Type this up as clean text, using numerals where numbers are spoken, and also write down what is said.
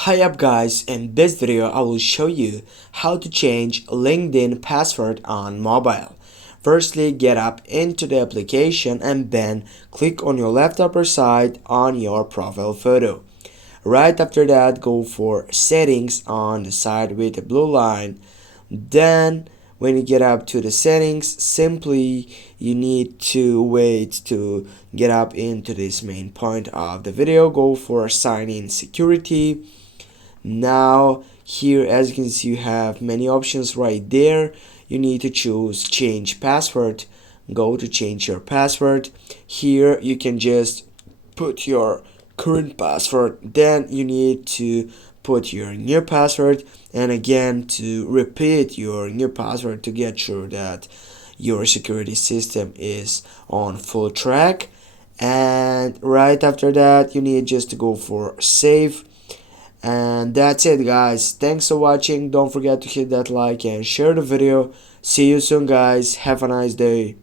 Hi up guys, in this video I will show you how to change LinkedIn password on mobile. Firstly, get up into the application and then click on your left upper side on your profile photo. Right after that, go for settings on the side with the blue line. Then when you get up to the settings, simply you need to wait to get up into this main point of the video. Go for sign in security. Now here, as you can see, you have many options right there. You need to choose change password. Go to change your password. Here you can just put your current password, then you need to put your new password, and again to repeat your new password to get sure that your security system is on full track. And right after that, you need just to go for save. And that's it guys, thanks for watching. Don't forget to hit that like and share the video. See you soon guys, have a nice day.